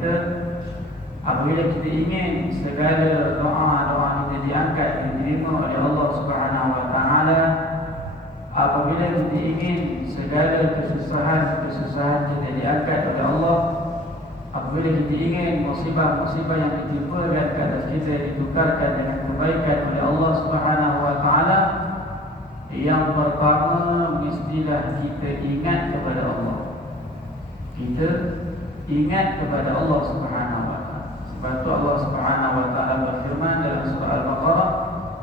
kita, apabila kita ingin segala doa-doa kita diangkat dan diterima oleh Allah Subhanahu wa taala, apabila kita ingin segala kesusahan kita diangkat oleh Allah, apabila kita ingin musibah-musibah yang ditimpakan ke atas kita ditukarkan dengan kebaikan oleh Allah Subhanahu wa taala, yang pertama mestilah kita ingat kepada Allah. Kita ingat kepada Allah Subhanahu wa taala. Sebab tu Allah Subhanahu wa taala berfirman dalam surah Al-Baqarah,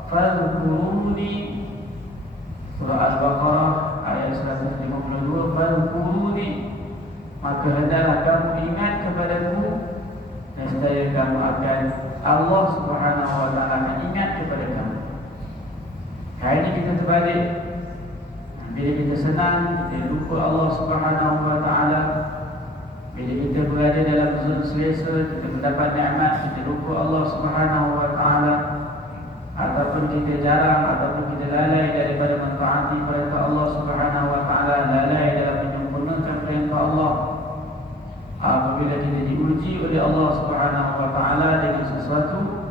"Fadhkuruni", surah Al-Baqarah ayat 152, "Fadhkuruni", maka hendaklah kamu ingat kepadaku, nescaya kamu akan, Allah Subhanahu wa taala akan ingat kepada kamu. Hari ini kita terbalik. Bila kita senang, kita lupa Allah Subhanahu wa taala. Bila kita berada dalam zon selesa, kita mendapat nikmat, kita lupa Allah Subhanahu wa taala. Ataupun kita jarang, ataupun kita lalai daripada mentaati perintah Allah Subhanahu wa taala, lalai dalam menyempurnakan perintah Allah. Apabila kita diuji oleh Allah Subhanahu wa taala dengan sesuatu,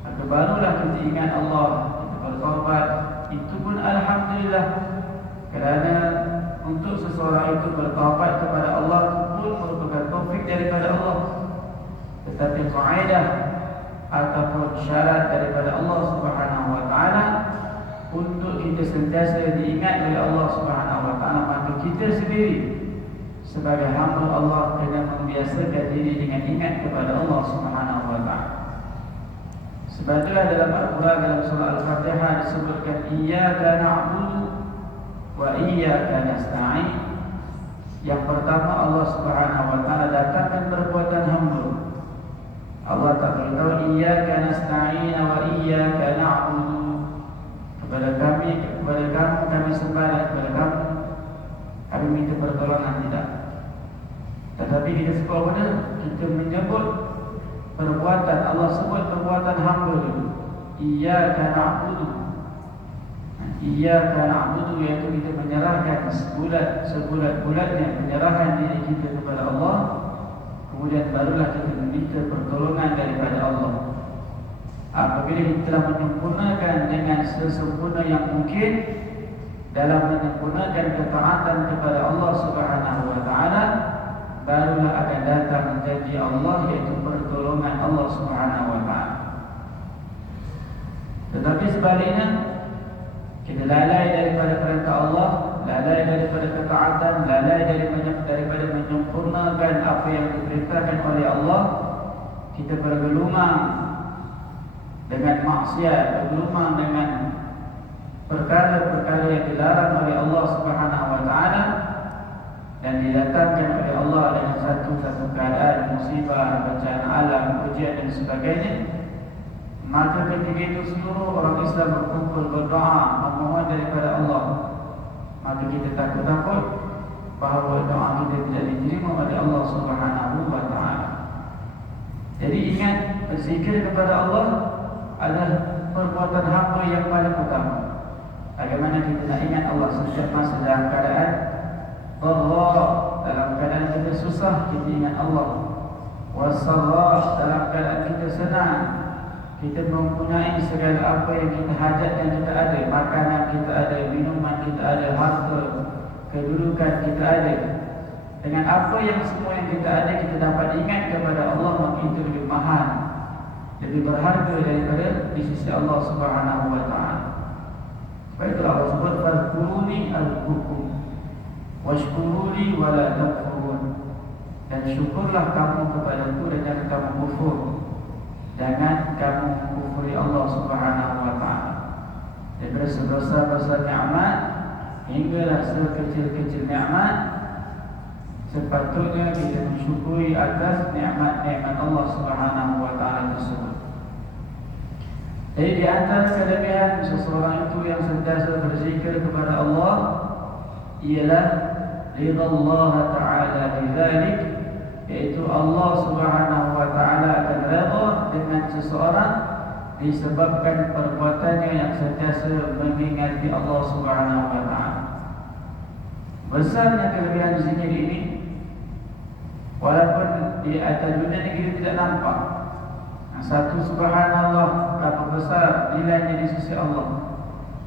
maka barulah kita ingat Allah, kita bertaubat. Itu pun alhamdulillah, kerana untuk seseorang itu bertaubat kepada Allah pun merupakan taufik daripada Allah. Tetapi kaedah ataupun syarat daripada Allah Subhanahu wa taala untuk kita sentiasa diingat oleh Allah Subhanahu wa taala, maka kita sendiri sebagai hamba Allah kena membiasakan diri dengan ingat kepada Allah Subhanahu wa taala. Sebab itulah dalam Al-Quran, dalam surah Al-Fatihah disebutkan iyyaka na'budu wa iyyaka nasta'in. Yang pertama, Allah Subhanahu wa taala datangkan perbuatan hamba. Allah tak beritahu iyyaka nasta'in wa iyyaka na'budu, kepada kamu kami sembah, dan kepada kamu kami minta pertolongan, tidak. Tetapi kita sebut pada, kita menyebut perbuatan, Allah sebut perbuatan hamba dulu. Iyyaka na'budu, iyyaka na'budu, iaitu kita menyerahkan sebulat-bulatnya penyerahan diri kita kepada Allah. Kemudian barulah kita meminta pertolongan daripada Allah. Apabila kita telah menyempurnakan dengan sesempurna yang mungkin dalam menyempurnakan ketaatan kepada Allah Subhanahu wa taala, barulah akan datang janji Allah, iaitu pertolongan Allah Subhanahu wa taala. Tetapi sebaliknya, kita lalai daripada perintah Allah, lalai daripada ketaatan, lalai daripada menyempurnakan apa yang diperintahkan oleh Allah. Kita bergelumang dengan maksiat, bergelumang dengan perkara-perkara yang dilarang oleh Allah Subhanahu wa taala, dan didatangkan oleh Allah dengan satu keadaan musibah, bencana alam, ujian dan sebagainya. Maka ketika itu seluruh orang Islam berkumpul berdoa memohon daripada Allah, maka kita takut-takut bahawa doa kita tidak diterima oleh Allah Subhanahu wa taala. Jadi ingat, berzikir kepada Allah adalah perbuatan hamba yang paling utama. Bagaimana kita nak ingat Allah setiap masa dalam keadaan dharra, dalam keadaan kita susah kita ingat Allah. Wasarra, dalam keadaan kita senang, kita mempunyai segala apa yang kita hajatkan, kita ada, makanan kita ada, minuman kita ada, harta, kedudukan kita ada. Dengan apa yang semua yang kita ada, kita dapat ingat kepada Allah, maka itu lebih mahal, lebih berharga daripada di sisi Allah Subhanahu wa taala. Sebab itu Allah sebut fadhkuruni azkurkum washkuruli wala takfurun, dan syukurlah kamu kepadaku dan jangan kamu kufur, jangan kamu kufuri Allah Subhanahu wa taala. Daripada sebesar-besar nikmat hinggalah sekecil-kecil nikmat, sepatutnya kita mensyukuri atas nikmat-nikmat Allah Subhanahu wa taala tersebut. Jadi di antara kelebihan seseorang itu yang sentiasa berzikir kepada Allah ialah ridha Allah taala bidzalik, yaitu Allah Subhanahu wa taala akan redha dengan seseorang disebabkan perbuatannya yang sentiasa mengingati Allah Subhanahu wa taala. Besarnya kelebihan zikir ini, walaupun di atas dunia ni kita tidak nampak. Satu subhanallah, berapa besar nilainya di sisi Allah.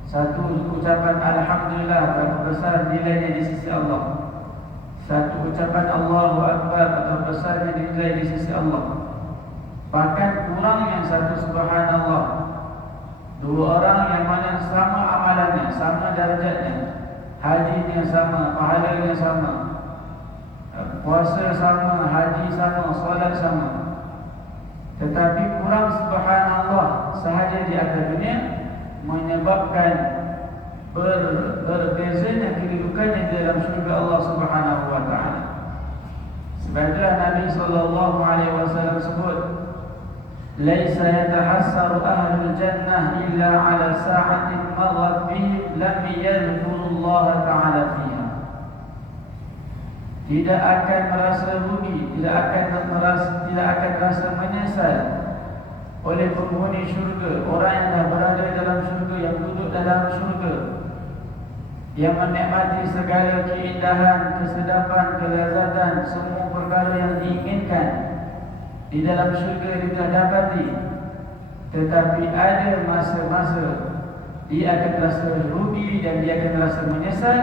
Satu ucapan alhamdulillah, berapa besar nilainya di sisi Allah. Satu ucapan Allahu Akbar, berapa besar nilai di sisi Allah. Bahkan kurang yang satu subhanallah, dua orang yang mana sama amalannya, sama darjatnya, hajinya sama, pahalanya sama, puasa sama, haji sama, solat sama, tetapi kurang subhanallah sahaja di atas dunia, menyebabkan berbezanya kedudukannya di dalam syurga Allah Subhanahu wa taala. Sebagaimana Nabi sallallahu alaihi wasallam sebut, "Laisa yatahassaru ahlul jannah illa 'ala sa'atin marrat bihim lam yadhkurullaha ta'ala fiha." Tidak akan merasa rugi, tidak akan rasa menyesal oleh penghuni syurga, orang yang dah berada dalam syurga, yang duduk dalam syurga, yang menikmati segala keindahan, kesedapan, kelezatan, semua perkara yang diinginkan di dalam syurga dia dapati, tetapi ada masa-masa dia akan rasa rugi dan dia akan rasa menyesal,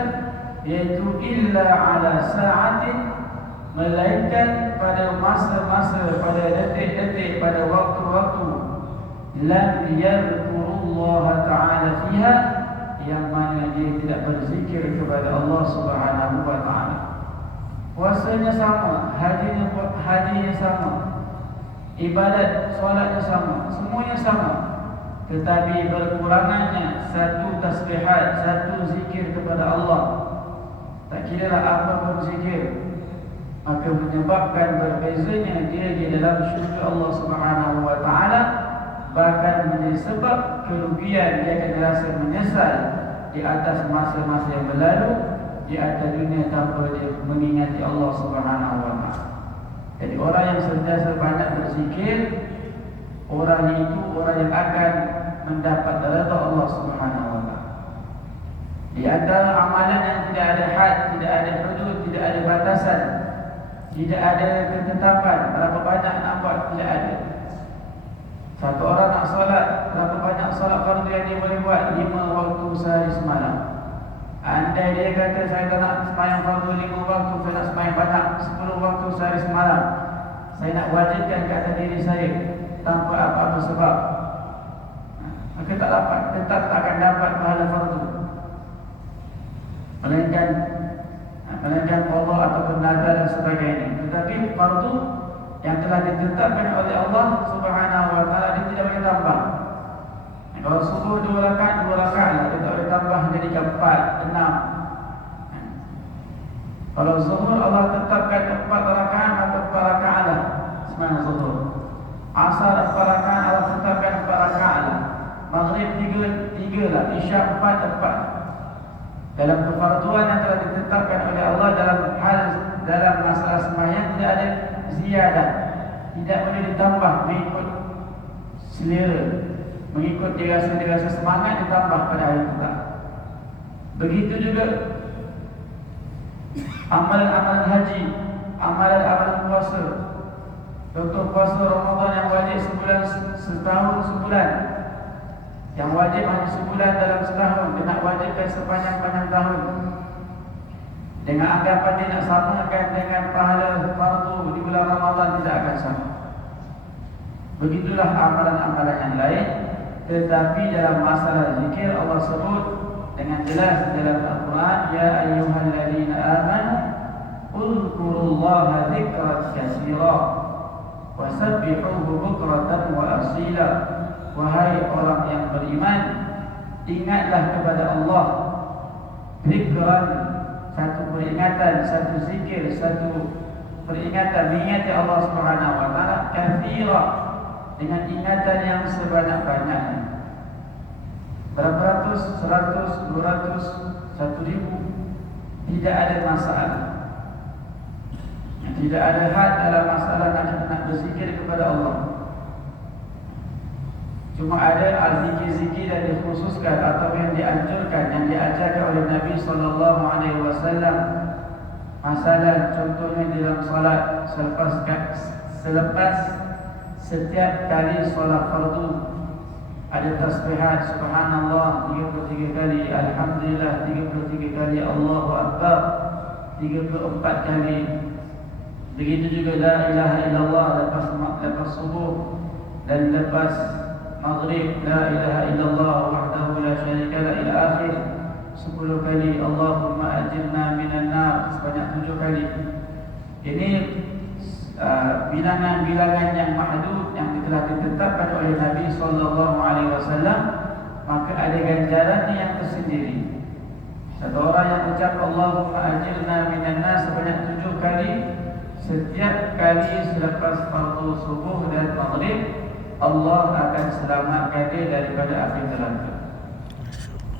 iaitu illa ala sa'atin, melainkan pada masa-masa, pada detik-detik, pada waktu-waktu, lam yadhkurullaha ta'ala fiha, yang mana dia tidak berzikir kepada Allah Subhanahu wa ta'ala. Puasanya sama, hajinya sama, ibadat, solatnya sama, semuanya sama, tetapi berkurangannya satu tasbihat, satu zikir kepada Allah. Tak kira lah apa pun zikir, maka menyebabkan berbezanya dia di dalam syurga Allah Subhanahu wa ta'ala. Bahkan menjadi sebab kerugian, dia akan rasa menyesal di atas masa-masa yang berlalu di atas dunia tanpa dia mengingati Allah Subhanahu wa ta'ala. Jadi orang yang sentiasa banyak berzikir, orang itu orang yang akan mendapat redha Allah Subhanahu wa ta'ala. Di antara amalan yang tidak ada had, tidak ada hudud, tidak ada batasan, tidak ada ketetapan berapa banyak nak buat, tidak ada. Satu orang nak solat, berapa banyak solat fardu yang dia boleh buat? 5 waktu sehari semalam. Andai dia kata saya tak nak sembahyang fardu 5 waktu, saya nak sembahyang banyak 10 waktu sehari semalam, saya nak wajibkan ke atas diri saya tanpa apa-apa sebab, maka tak dapat, tetap tak akan dapat pahala fardu. Melainkan Allah ataupun nazar dan sebagainya. Tetapi fardu yang telah ditetapkan oleh Allah Subhanahu wa ta'ala, dia tidak boleh tambah. Kalau subuh 2 rakaat, 2 rakaat lah, dia tak boleh tambah menjadi 4, 6. Kalau zuhur Allah tetapkan 4 rakaat, maka 4 rakaat lah sembahyang zuhur. Asar 4 rakaat, Allah tetapkan 4 rakaat lah. Maghrib 3 lah. Isyak 4. Dalam kefarduan yang telah ditetapkan oleh Allah dalam masalah sembahyang, tidak ada ziyadah, tidak boleh ditambah mengikut selera, mengikut dirasa semangat, ditambah pada hari itu. Begitu juga amalan-amalan haji, amalan-amalan puasa. Contoh puasa Ramadan yang wajib setahun sebulan, yang wajib hanya sebulan dalam setahun, dia nak wajibkan sepanjang-panjang tahun, dengan anggapan dia nak samakan dengan pahala fardu di bulan Ramadan, tidak akan sama. Begitulah amalan-amalan yang lain. Tetapi dalam masalah zikir, Allah sebut dengan jelas dalam Al-Quran, ya ayyuhalladzina amanu uzkurullaha dzikran katsira wasabbihuhu bukratan wa asila. Wahai orang yang beriman, ingatlah kepada Allah zikran, satu peringatan, satu zikir, satu peringatan, mengingati Allah Subhanahu wa ta'ala, katsira, dengan ingatan yang sebanyak-banyaknya. Berapa ratus, 100, 200, 1000, tidak ada masalah. Tidak ada had dalam masalah nak berzikir kepada Allah. Cuma ada al-zikir-zikir yang dikhususkan atau yang dianjurkan, yang diajarkan oleh Nabi SAW Masalah contohnya dalam solat, selepas setiap kali solat fardu ada tasbihat subhanallah 33 kali, alhamdulillah 33 kali, Allahu akbar 34 kali. Begitu juga la ilaha illallah lepas subuh dan lepas maghrib, la ilaha illallah wahdahu la syarika lah ila akhir 10 kali, Allahumma ajirna minan nar sebanyak 7 kali. Ini bilangan-bilangan yang mahdud yang telah ditetapkan oleh Nabi SAW, maka ada ganjarannya yang tersendiri. Satu orang yang ucap Allahumma ajirna minan nar sebanyak 7 kali, setiap kali selepas fardu subuh dan maghrib, Allah akan selamatkan dia daripada api neraka.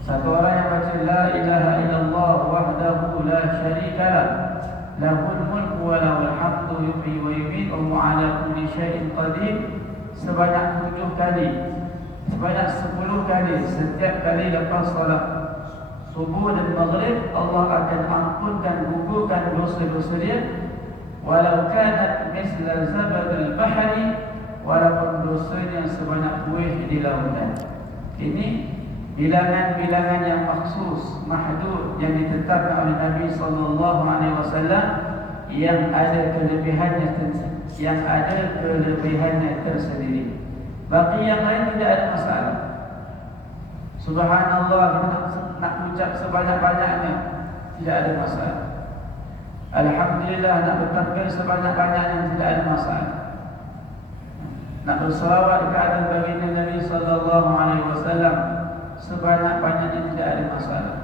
Satu orang yang baca la ilaha illallah wahdahu la syarika lah, lahul mulku wa lahul hamdu yuhyi wa yumiitu wa huwa ala kulli syai'in qadir sebanyak 7 kali, sebanyak 10 kali. Setiap kali lepas solat subuh dan maghrib, Allah akan ampunkan, gugurkan dosa-dosa dia, walau kanat misla zabadul bahri, walaupun dosanya sebanyak buih di lautan. Ini bilangan-bilangan yang maksus, mahdud, yang ditetapkan oleh Nabi SAW, yang ada kelebihannya tersendiri. Bagi yang lain tidak ada masalah. Subhanallah kita nak ucap sebanyak-banyaknya, tidak ada masalah. Alhamdulillah nak bertakbir sebanyak-banyaknya, tidak ada masalah. Nak berselawat ke atas baginda Nabi SAW sebanyak-banyaknya, tidak ada masalah.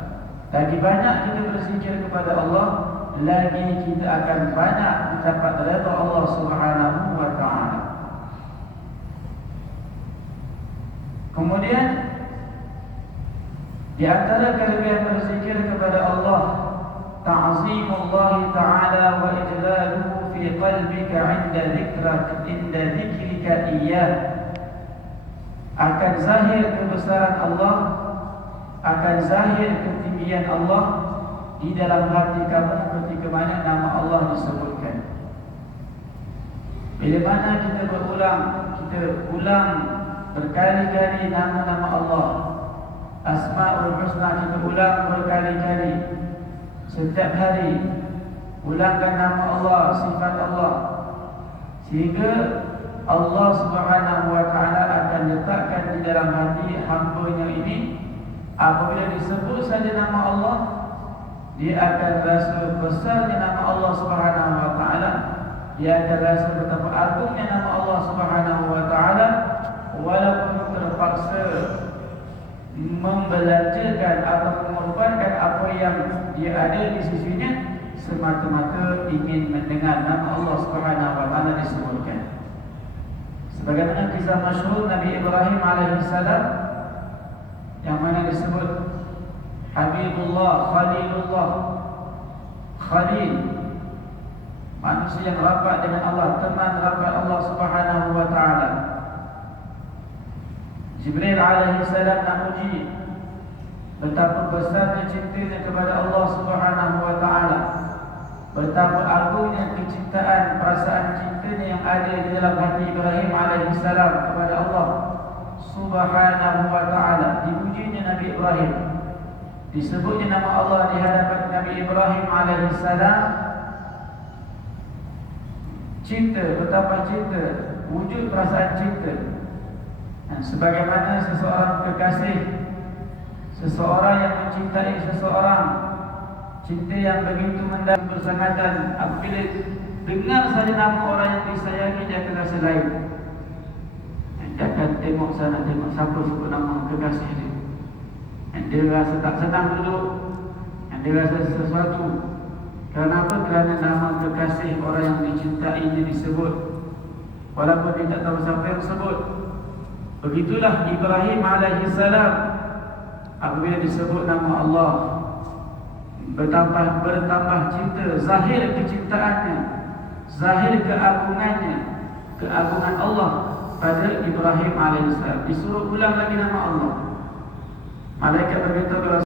Lagi banyak kita berzikir kepada Allah, lagi kita akan banyak mendapat redha Allah Subhanahu wa ta'ala. Kemudian di antara kelebihan berzikir kepada Allah, ta'zimullah ta'ala wa ijlaluhu fi qalbika 'inda dzikrika iyyah. Akan zahir kebesaran Allah, akan zahir ketinggian Allah di dalam hati kamu ketika mana nama Allah disebutkan. Bila mana kita ulang berkali-kali nama-nama Allah, Asmaul Husna kita ulang berkali-kali setiap hari, ulangkan nama Allah, sifat Allah, sehingga Allah Subhanahu wa ta'ala akan letakkan di dalam hati hamba-Nya ini, apabila disebut saja nama Allah, dia akan rasa besarnya nama Allah Subhanahu wa ta'ala, dia akan rasa betapa agungnya nama Allah Subhanahu wa ta'ala, walaupun terpaksa membelanjakan atau mengorbankan apa yang dia ada di sisinya, semata-mata ingin mendengar nama Allah Subhanahu wa ta'ala disebutkan. Sebagaimana kisah masyhur Nabi Ibrahim alaihissalam, yang mana disebut Habibullah, Khalilullah. Khalil, manusia yang rapat dengan Allah, teman rapat Allah Subhanahu wa ta'ala. Jibril alaihissalam nak uji betapa besarnya cintanya kepada Allah Subhanahu wa ta'ala, betapa agungnya kecintaan, perasaan cintanya yang ada di dalam hati Ibrahim alaihissalam kepada Allah Subhanahu wa ta'ala. Diujinya Nabi Ibrahim, disebutnya nama Allah di hadapan Nabi Ibrahim alaihissalam. Cinta, betapa cinta, wujud perasaan cinta. Dan sebagaimana seseorang kekasih, seseorang yang mencintai seseorang, cinta yang begitu mendalam bersangatan, apabila dengar saja nama orang yang disayangi, dia akan rasa lain. Dia akan tengok sana, tengok siapa sebut nama kekasih dia. Dan dia rasa tak senang duduk, dan dia rasa sesuatu. Kenapa? Kerana nama kekasih orang yang dicintai ini disebut, walaupun dia tak tahu siapa yang sebut. Begitulah Ibrahim alaihissalam, apabila disebut nama Allah, bertambah cinta, zahir kecintaannya, zahir keagungan Allah pada Ibrahim alaihissalam. Disuruh ulang lagi nama Allah. Malaikat berkata